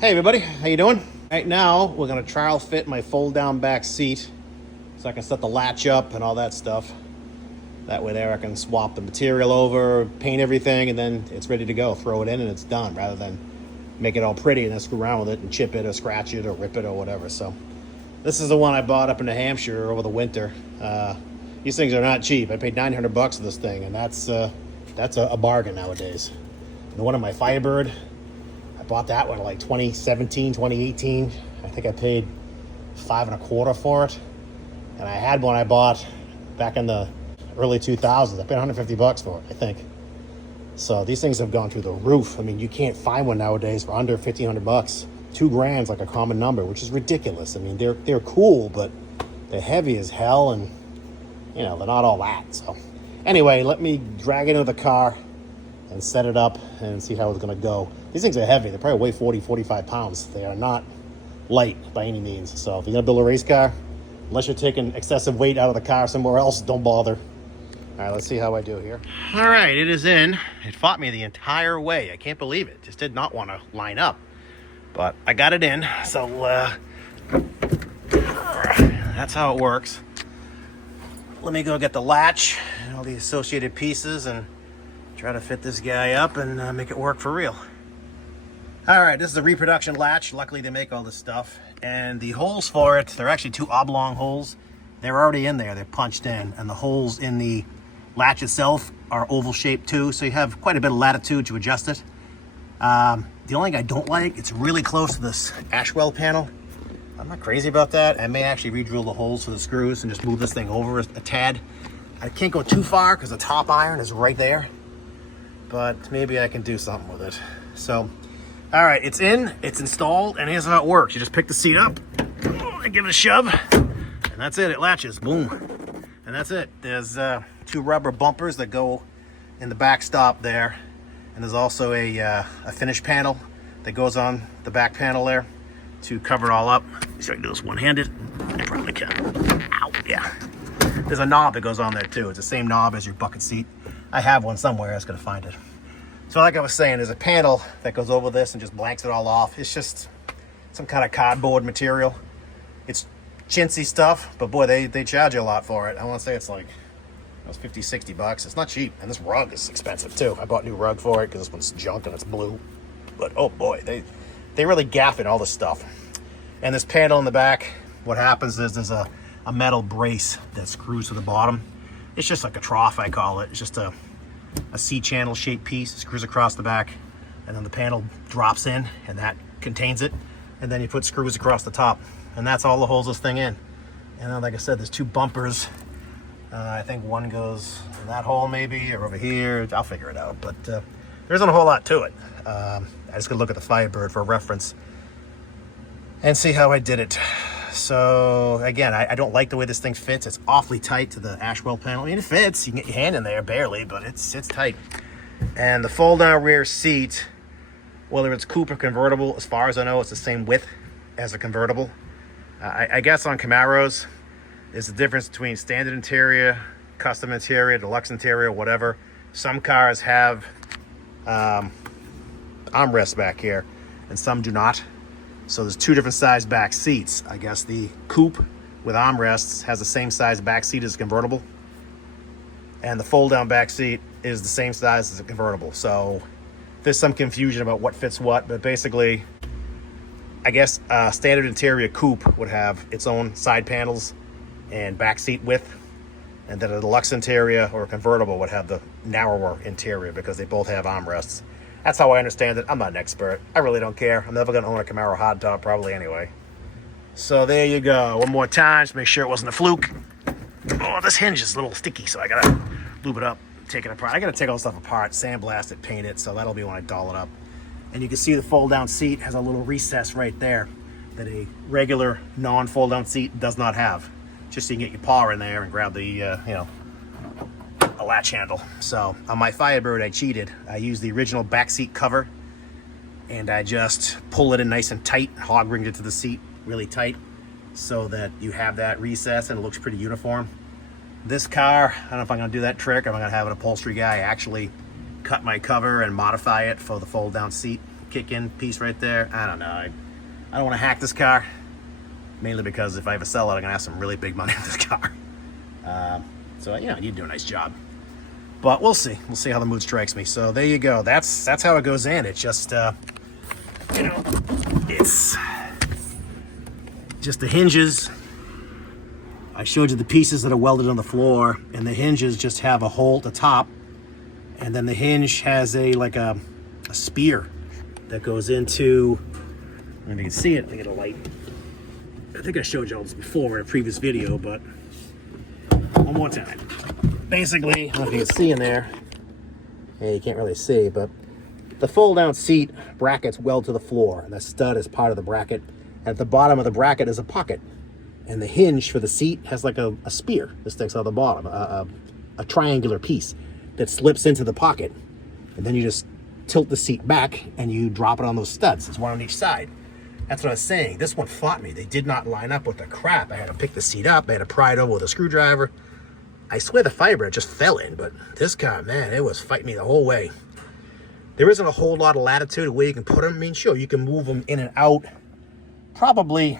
Hey everybody, how you doing? Right now, we're gonna trial fit my fold down back seat so I can set the latch up and all that stuff. That way there I can swap the material over, paint everything, and then it's ready to go. Throw it in and it's done, rather than make it all pretty and then screw around with it and chip it or scratch it or rip it or whatever. So this is the one I bought up in New Hampshire over the winter. These things are not cheap. I paid $900 for this thing, and that's a bargain nowadays. And the one on my Firebird, I bought that one in like 2017, 2018. I think I paid $5.25 for it. And I had one I bought back in the early 2000s. I paid $150 for it, I think. So these things have gone through the roof. I mean, you can't find one nowadays for under $1,500. $2,000's like a common number, which is ridiculous. I mean, they're cool, but they're heavy as hell, and you know, they're not all that. So anyway, let me drag it into the car and set it up and see how it's gonna go. These things are heavy. They probably weigh 40, 45 pounds. They are not light by any means. So if you're gonna build a race car, unless you're taking excessive weight out of the car somewhere else, don't bother. All right, let's see how I do here. All right, it is in. It fought me the entire way. I can't believe it. Just did not want to line up. But I got it in, so that's how it works. Let me go get the latch and all the associated pieces and try to fit this guy up and make it work for real. All right, this is a reproduction latch. Luckily, they make all this stuff. And the holes for it, they're actually 2 oblong holes. They're already in there. They're punched in. And the holes in the latch itself are oval shaped too, so you have quite a bit of latitude to adjust it. The only thing I don't like, it's really close to this ashwell panel. I'm not crazy about that. I may actually re-drill the holes for the screws and just move this thing over a tad. I can't go too far because the top iron is right there, but maybe I can do something with it. So, all right, it's in, it's installed, and here's how it works. You just pick the seat up and give it a shove, and that's it. It latches, boom, and that's it. There's 2 rubber bumpers that go in the back stop there, and there's also a finish panel that goes on the back panel there to cover it all up. So I can do this one-handed. I probably can. Ow, yeah. There's a knob that goes on there too. It's the same knob as your bucket seat. I have one somewhere. I was gonna find it. So like I was saying, there's a panel that goes over this and just blanks it all off. It's just some kind of cardboard material. It's chintzy stuff, but boy, they charge you a lot for it. I want to say it's like, it was 50, 60 bucks. It's not cheap. And this rug is expensive too. I bought a new rug for it because this one's junk and it's blue. But oh boy, they really gaff in all this stuff. And this panel in the back, what happens is there's a metal brace that screws to the bottom. It's just like a trough, I call it. It's just a C-channel shaped piece. It screws across the back, and then the panel drops in, and that contains it. And then you put screws across the top, and that's all that holds this thing in. And then, like I said, there's 2 bumpers. I think one goes in that hole maybe, or over here. I'll figure it out, but there isn't a whole lot to it. I just could look at the Firebird for reference and see how I did it. So again, I don't like the way this thing fits. It's awfully tight to the ashwell panel. I mean, it fits. You can get your hand in there barely, but it's tight. And the fold-down rear seat, whether it's coupe or convertible, as far as I know, it's the same width as a convertible. I guess on Camaros, there's a difference between standard interior, custom interior, deluxe interior, whatever. Some cars have armrests back here, and some do not. So there's 2 different size back seats. I guess the coupe with armrests has the same size back seat as a convertible, and the fold-down back seat is the same size as a convertible. So there's some confusion about what fits what, but basically, I guess standard interior coupe would have its own side panels and back seat width, and then a deluxe interior or a convertible would have the narrower interior because they both have armrests. That's how I understand it. I'm not an expert. I really don't care. I'm never going to own a Camaro hardtop probably anyway. So there you go. One more time to make sure it wasn't a fluke. Oh, this hinge is a little sticky, so I got to lube it up, take it apart. I got to take all the stuff apart, sandblast it, paint it, so that'll be when I doll it up. And you can see the fold-down seat has a little recess right there that a regular non-fold-down seat does not have. Just so you can get your paw in there and grab the, a latch handle. So on my Firebird, I cheated. I used the original back seat cover, and I just pull it in nice and tight, hog ringed it to the seat really tight, so that you have that recess and it looks pretty uniform. This car, I don't know if I'm gonna do that trick, or I'm gonna have an upholstery guy actually cut my cover and modify it for the fold down seat. kick-in piece right there. I don't know. I don't want to hack this car, mainly because if I ever sell it, I'm gonna have some really big money on this car. So you know, I need to do a nice job. But we'll see. We'll see how the mood strikes me. So there you go. That's how it goes in. It's just you know, it's just the hinges. I showed you the pieces that are welded on the floor, and the hinges just have a hole at the top, and then the hinge has like a spear that goes into, I don't know if you can see it, let me get a light. I think I showed you all this before in a previous video, but one more time. Basically, I don't know if you can see in there, yeah, you can't really see, but the fold-down seat brackets weld to the floor, and the stud is part of the bracket. And at the bottom of the bracket is a pocket. And the hinge for the seat has like a spear that sticks out the bottom, a triangular piece that slips into the pocket. And then you just tilt the seat back and you drop it on those studs. It's one on each side. That's what I was saying. This one fought me. They did not line up with the crap. I had to pick the seat up. I had to pry it over with a screwdriver. I swear the fiber just fell in, but this car, man, it was fighting me the whole way. There isn't a whole lot of latitude where you can put them. I mean, sure, you can move them in and out. Probably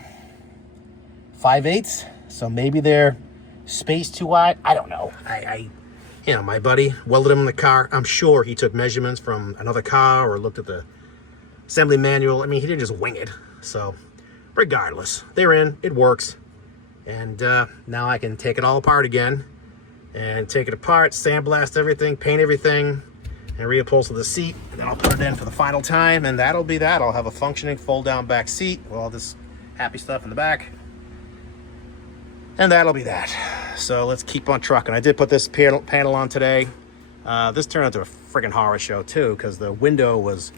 5/8, so maybe they're spaced too wide. I don't know. You know, my buddy welded them in the car. I'm sure he took measurements from another car or looked at the assembly manual. I mean, he didn't just wing it. So, regardless, they're in. It works. And now I can take it all apart again and take it apart, sandblast everything, paint everything, and reupholster the seat. And then I'll put it in for the final time, and that'll be that. I'll have a functioning fold-down back seat with all this happy stuff in the back. And that'll be that. So let's keep on trucking. I did put this panel on today. This turned out to a freaking horror show too, because the window was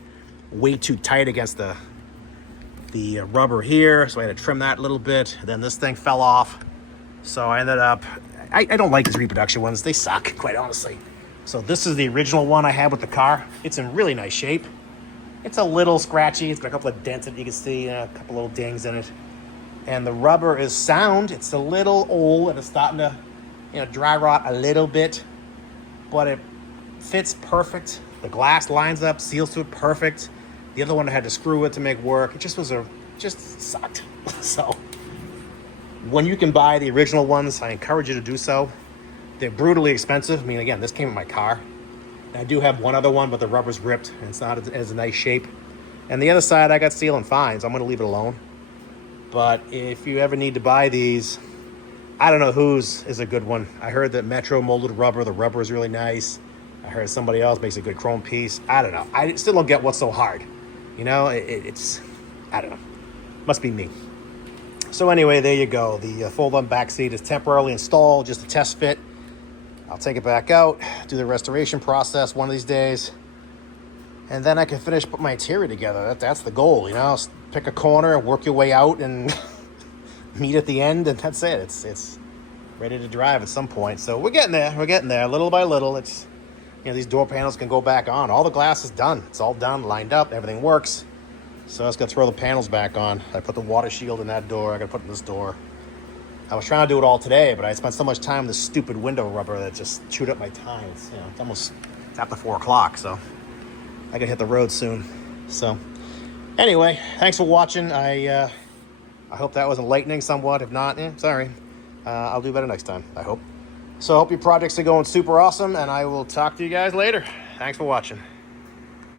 way too tight against the rubber here, so I had to trim that a little bit. Then this thing fell off, so I ended up, I don't like these reproduction ones. They suck, quite honestly. So this is the original one I had with the car. It's in really nice shape. It's a little scratchy. It's got a couple of dents that you can see, a couple little dings in it. And the rubber is sound. It's a little old and it's starting to, you know, dry rot a little bit, but it fits perfect. The glass lines up, seals to it perfect. The other one I had to screw it to make work. It just was just sucked. So when you can buy the original ones, I encourage you to do so. They're brutally expensive. I mean, again, this came in my car. I do have one other one, but the rubber's ripped and it's not as a nice shape. And the other side, I got seal and fines. I'm going to leave it alone. But if you ever need to buy these, I don't know whose is a good one. I heard that Metro molded rubber. The rubber is really nice. I heard somebody else makes a good chrome piece. I don't know. I still don't get what's so hard. You know, it's, I don't know. Must be me. So anyway, there you go. The fold-on back seat is temporarily installed, just a test fit. I'll take it back out, do the restoration process one of these days, and then I can finish put my interior together. That's the goal, you know. Pick a corner, work your way out, and meet at the end, and that's it. It's ready to drive at some point. So we're getting there. We're getting there, little by little. It's, you know, these door panels can go back on. All the glass is done. It's all done, lined up. Everything works. So I was gonna throw the panels back on. I put the water shield in that door. I gotta put it in this door. I was trying to do it all today, but I spent so much time with this stupid window rubber that just chewed up my time. It's, you know, it's after 4 o'clock, so I gotta hit the road soon. So anyway, thanks for watching. I hope that was enlightening somewhat. If not, sorry. I'll do better next time, I hope. So I hope your projects are going super awesome, and I will talk to you guys later. Thanks for watching.